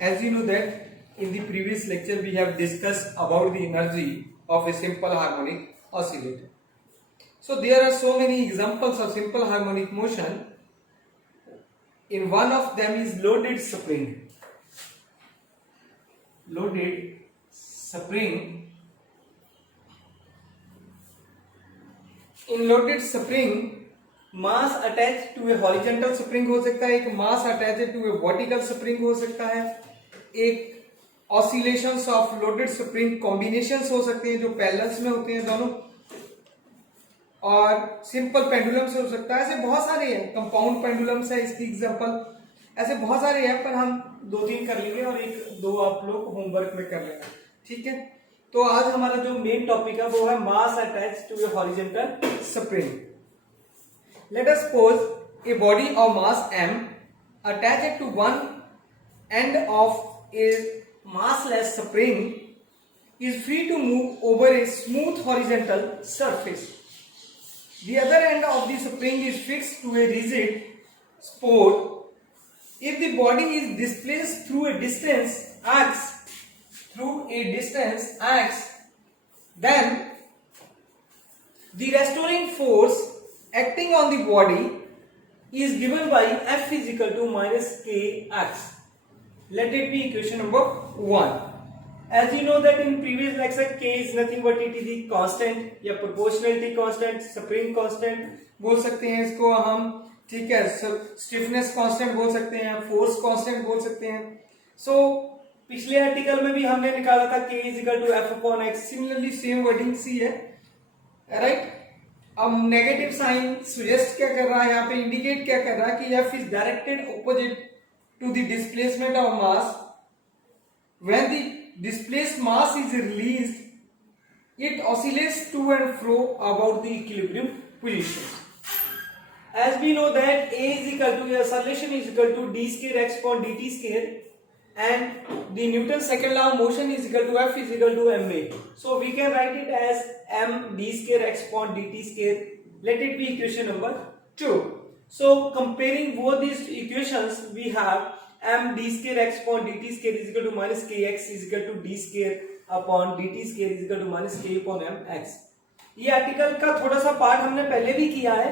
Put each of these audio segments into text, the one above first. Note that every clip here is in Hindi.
As you know that in the previous lecture we have discussed about the energy of a simple harmonic oscillator. So there are so many examples of simple harmonic motion. In one of them is loaded spring. Loaded spring. In loaded spring, mass attach to a horizontal spring हो सकता है, एक mass attach to a vertical spring हो सकता है, एक oscillations of loaded spring combinations हो सकते हैं जो पैरेलल्स में होते हैं दोनों, और सिंपल पेंडुलम से हो सकता है। ऐसे बहुत सारे हैं, कंपाउंड पेंडुलम्स है इसकी एग्जांपल, ऐसे बहुत सारे हैं, पर हम 2-3 कर लेंगे और 1-2 आप लोग होमवर्क में कर लेना, ठीक है। तो आज हमारा जो मेन टॉपिक है वो है mass attach to a horizontal spring. Let us suppose a body of mass m attached to one end of a massless spring is free to move over a smooth horizontal surface. The other end of the spring is fixed to a rigid support. If the body is displaced through a distance x, then the restoring force acting on the body is given by F is equal to minus kx. Let it be equation number 1. As you know that in previous lecture k is nothing but it is the constant या proportionality constant, spring constant बोल सकते हैं इसको हम, ठीक है, stiffness constant बोल सकते हैं, force constant बोल सकते हैं। So पिछले आर्टिकल में भी हमने निकाला था k is equal to f upon x, similarly same wording सी है, राइट। अब नेगेटिव साइन सुजेस्ट क्या कर रहा है, यहाँ पे इंडिकेट क्या कर रहा है कि f is directed opposite to the displacement of mass. When the displaced mass is released it oscillates to and fro about the equilibrium position. As we know that a is equal to oscillation is equal to d square x upon dt square and the Newton's second law of motion is equal to F is equal to ma. So we can write it as m d square x upon dt square. Let it be equation number 2. So comparing both these equations, we have m d square x upon dt square is equal to minus kx is equal to d square upon dt square is equal to minus k upon mx. ये आर्टिकल का थोड़ा सा पार्ट हमने पहले भी किया है,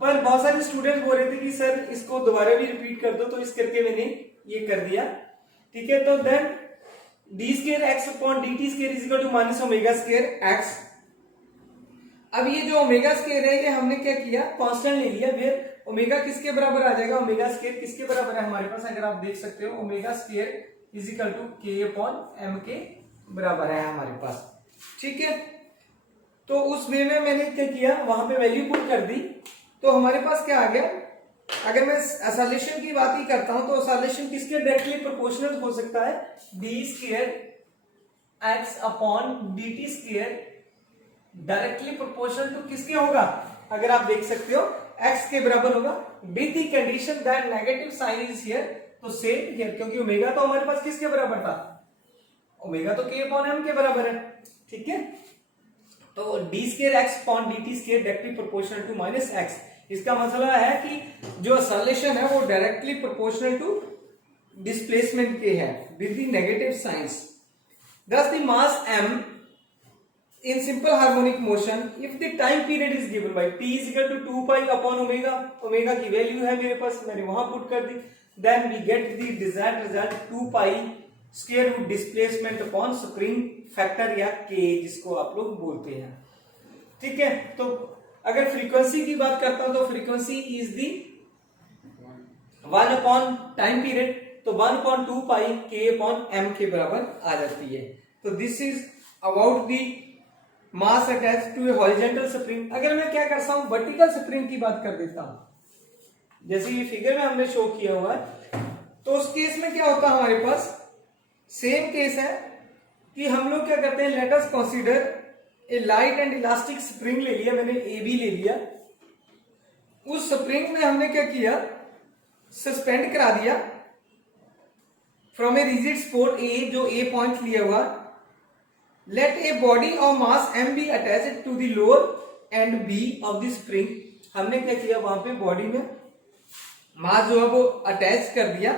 पर बहुत सारे स्टूडेंट्स बोल रहे थे कि सर इसको दोबारा भी रिपीट कर दो, तो इस करके मैंने ये कर दिया, ठीक है। तो then d square x upon d t square is equal to minus omega square x. अब ये जो ओमेगा स्क्वायर है ये हमने क्या किया, कांस्टेंट ले लिया, फिर ओमेगा किसके बराबर आ जाएगा, ओमेगा स्क्वायर किसके बराबर है हमारे पास, अगर आप देख सकते हो omega square is equal to k upon m के बराबर है हमारे पास, ठीक है। तो उस वे में मैंने क्या किया, वहां पे वैल्यू पुट कर दी, तो हमारे पास क्या आ गया। अगर मैं ऑसिलेशन की बात ही करता हूं तो ऑसिलेशन किसके डायरेक्टली प्रोपोर्शनल हो सकता है, d square x upon d t square directly proportional to किसके होगा, अगर आप देख सकते हो एक्स के बराबर होगा, with the condition that negative sign is here, तो सेम हियर, क्योंकि ओमेगा तो हमारे पास किसके बराबर था, ओमेगा तो के अपॉन एम के बराबर है, ठीक है। तो d square x upon d t square directly proportional to minus x. इसका मतलब है कि जो ऑसिलेशन है वो डायरेक्टली प्रोपोर्शनल टू डिस्प्लेसमेंट के है with the negative science. Thus the mass m in simple harmonic motion if the time period is given by t is equal to 2 pi upon omega, omega की वैल्यू है मेरे पास, मैंने वहां पुट कर दी, then we get the desired result 2 pi square root displacement upon spring factor या k जिसको आप लोग बोलते हैं, ठीक है। तो अगर फ्रीक्वेंसी की बात करता हूं तो frequency is the 1 upon time period, तो 1 अपॉन 2 पाई के अपॉन एम के बराबर आ जाती है। तो this is about the mass attach to a horizontal spring. अगर मैं क्या करता हूं, वर्टिकल स्प्रिंग की बात कर देता हूं, जैसे ये फिगर में हमने शो किया हुआ है, तो उस केस में क्या होता है, हमारे पास सेम केस है कि हम लोग क्या करते हैं, let us consider a light and elastic spring ले लिया, मैंने ए बी ले लिया, उस स्प्रिंग में हमने क्या किया, सस्पेंड करा दिया from a rigid support A, जो ए पॉइंट लिया हुआ, let a body of mass m be attached to the lower end B of the spring. हमने क्या किया, वहां पे बॉडी में मास जो है वो अटैच कर दिया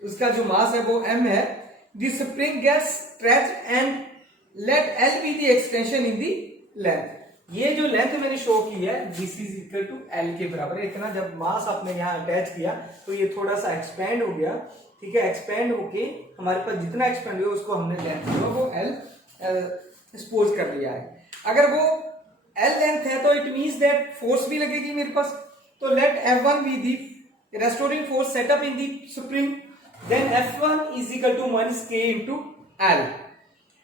उसका जो मास है वो m है, the spring gets stretched and let l be the extension in the length. ये जो लेंथ मैंने शो की है this is equal to l के बराबर है। इतना जब मास आपने यहाँ अटैच किया तो ये थोड़ा सा एक्सपेंड हो गया, ठीक है, एक्सपेंड होके हमारे पास जितना एक्सपेंड हुआ उसको हमने लेंथ जो वो l सपोज कर लिया है। अगर वो l लेंथ है तो इट मींस दैट फोर्स भी लगेगी मेरे पास, तो let F1 be the restoring force set up in the spring, then F1 is equal to minus K into L.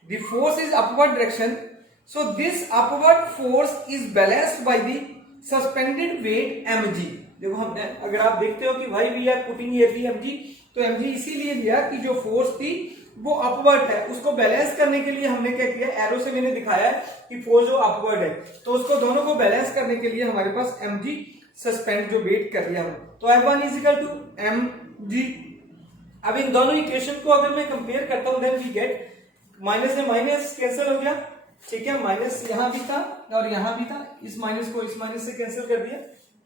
The force is upward direction, so this upward force is balanced by the suspended weight mg। देखो हमने, अगर आप देखते हो कि भाई we are putting here the mg, तो mg इसीलिए लिया कि जो फोर्स थी वो अपवर्ड है, उसको बैलेंस करने के लिए हमने क्या किया, एरो से मैंने दिखाया है कि फोर्स जो अपवर्ड है, तो उसको दोनों को बैलेंस करने के लिए हमारे पास mg सस्पेंड जो वेट कर दिया हमने, तो F1 is equal to mg। अब इन दोनों इक्वेशन को अगर मैं कंपेयर करता हूं देन वी गेट, माइनस से माइनस कैंसिल हो गया, ठीक है, माइनस यहां भी था और यहां भी था, इस माइनस को इस माइनस से कैंसिल कर दिया,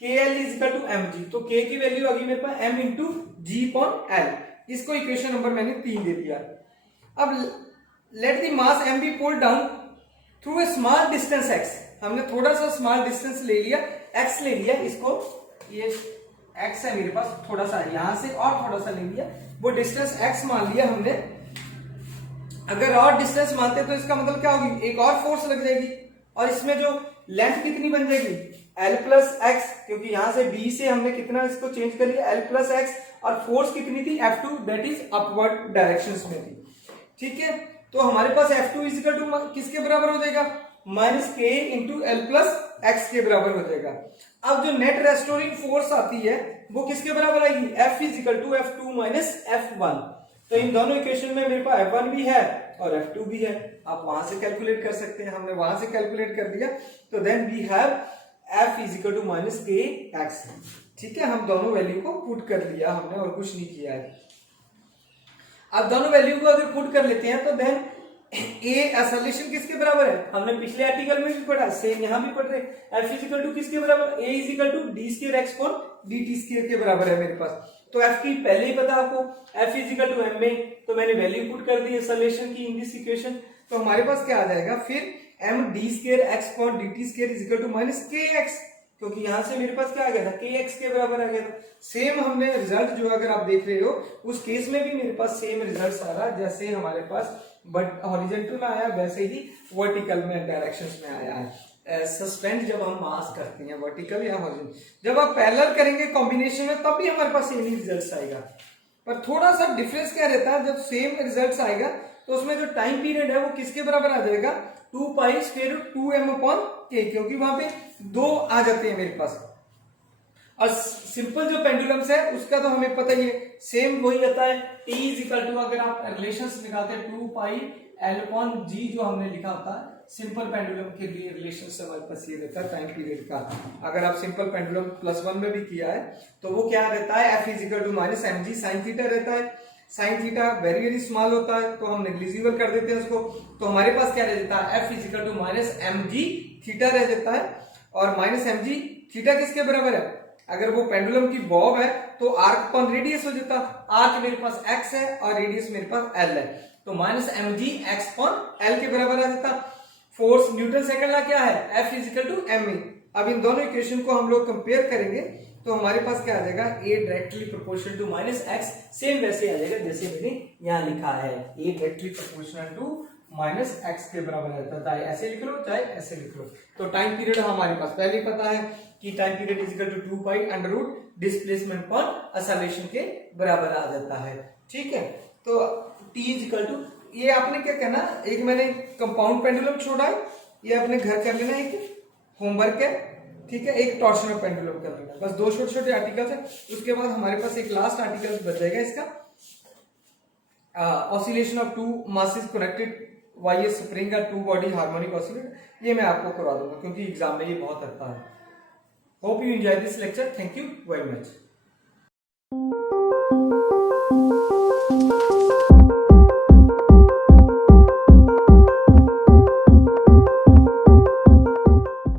KL is equal to mg, तो K की वैल्यू आ गई मेरे पास m into g upon L। इसको इक्वेशन नंबर मैंने 3 दे दिया। अब let the mass m be pulled down through a small distance x, हमने थोड़ा सा स्मॉल डिस्टेंस ले लिया, x ले लिया, इसको ये x है मेरे पास, थोड़ा सा यहां से और थोड़ा सा ले लिया, वो डिस्टेंस x मान लिया हमने। अगर और डिस्टेंस मानते तो इसका मतलब क्या होगी, एक और फोर्स लग जाएगी, और इसमें जो लेंथ कितनी बन जाएगी L प्लस एक्स, क्योंकि यहां से B से हमने कितना इसको चेंज कर लिया L प्लस एक्स, और फोर्स कितनी थी F2, that is upward directions में थी, ठीक है। तो हमारे पास F2 इज इक्वल टू किसके बराबर हो जाएगा, minus K into L plus x के बराबर हो जाएगा। अब जो नेट रेस्टोरिंग फोर्स आती है वो किसके बराबर आएगी, F is equal to F2 minus F1। तो इन दोनों इक्वेशन में मेरे पास F1 भी है और F2 भी है, आप वहां से कैलकुलेट कर सकते हैं, हमने वहां से कैलकुलेट कर दिया, तो then we have F is equal to minus k x, ठीक है। हम दोनों वैल्यू को पुट कर दिया हमने और कुछ नहीं किया है। अब दोनों वैल्यू को अगर पुट कर लेते हैं तो देन ए सॉल्यूशन किसके बराबर है, हमने पिछले आर्टिकल में भी पढ़ा, सेम यहां भी पढ़ रहे, F इज इक्वल टू किसके बराबर, A is equal to d square x upon dt square के बराबर है मेरे पास। तो F की पहले ही पता आपको, F is equal to ma, तो मैंने वैल्यू पुट कर दी है सॉल्यूशन की इन दिस इक्वेशन, तो हमारे पास क्या आ जाएगा फिर m d square x upon dt square is equal to minus k x, क्योंकि यहां से मेरे पास क्या आ गया था, के एक्स के बराबर आ गया था। सेम हमने रिजल्ट जो अगर आप देख रहे हो उस केस में भी मेरे पास सेम रिजल्ट आ रहा, जैसे हमारे पास बट हॉरिजॉन्टल में आया वैसे ही वर्टिकल में डायरेक्शंस में आया है। सस्पेंड जब हम मास करते हैं वर्टिकल या हॉरिजॉन्टल, जब आप पैरेलल करेंगे कॉम्बिनेशन में तब भी हमारे पास सेम ही रिजल्ट आएगा, पर थोड़ा सा डिफरेंस क्या रहता है, जब सेम रिजल्ट आएगा तो उसमें जो टाइम पीरियड है वो किसके बराबर आ जाएगा, 2 pi square root 2m upon k, क्योंकि वहां पे 2 आ जाते हैं मेरे पास। और सिंपल जो पेंडुलम्स है उसका तो हमें पता ही है, सेम वही आता है, t इज इक्वल टू, अगर आप रिलेशंस निकालते हैं 2 पाई l अपॉन g जो हमने लिखा होता है सिंपल पेंडुलम के लिए रिलेशंस हमारे पास ये रहता है टाइम पीरियड का। अगर आप सिंपल पेंडुलम +1 में भी किया है तो वो क्या रहता है, f is equal to minus mg sine theta रहता है। Sine theta very very small होता है तो हम नेग्लिजिबल कर देते हैं उसको, तो हमारे पास क्या रह जाता है, f is equal to minus mg theta रह जाता है, और माइनस mg थीटा किसके बराबर है, अगर वो पेंडुलम की बॉब है तो आर्क अपॉन रेडियस हो जाता, आर्क मेरे पास x है और रेडियस मेरे पास l है, तो minus mg x upon l के बराबर आ जाता। फोर्स न्यूटन सेकंड लॉ क्या है, F is equal to ma। अब इन दोनों इक्वेशन को हम लोग कंपेयर करेंगे तो हमारे पास क्या आ जाएगा, a directly proportional to minus x, same वैसे आ जाएगा जैसे मैंने यहाँ लिखा है, a directly proportional to minus x के बराबर रहता है, चाहे ऐसे लिख लो चाहे ऐसे लिख लो। तो टाइम पीरियड हमारे पास पहले पता है कि time period is equal to 2 pi under root displacement पर असलेशन के बराबर आ जाता है, ठीक है। तो t इज इक्वल टू, ये आपने क्या कहना, एक मैंने कंपाउंड पेंडुलम छोड़ा है, ये अपने घर कर लेना, एक होमवर्क है, ठीक है, एक टॉर्शनल पेंडुलम कर लेना, बस 2 छोटे छोटे आर्टिकल्स है। उसके बाद हमारे पास एक लास्ट आर्टिकल बच जाएगा इसका, oscillation of 2 masses connected by a spring का 2 बॉडी हार्मोनिक ऑसिलेटर, ये मैं आपको करवा दूंगा क्योंकि एग्जाम में ये बहुत आता है। Hope you enjoy this lecture, thank you very much.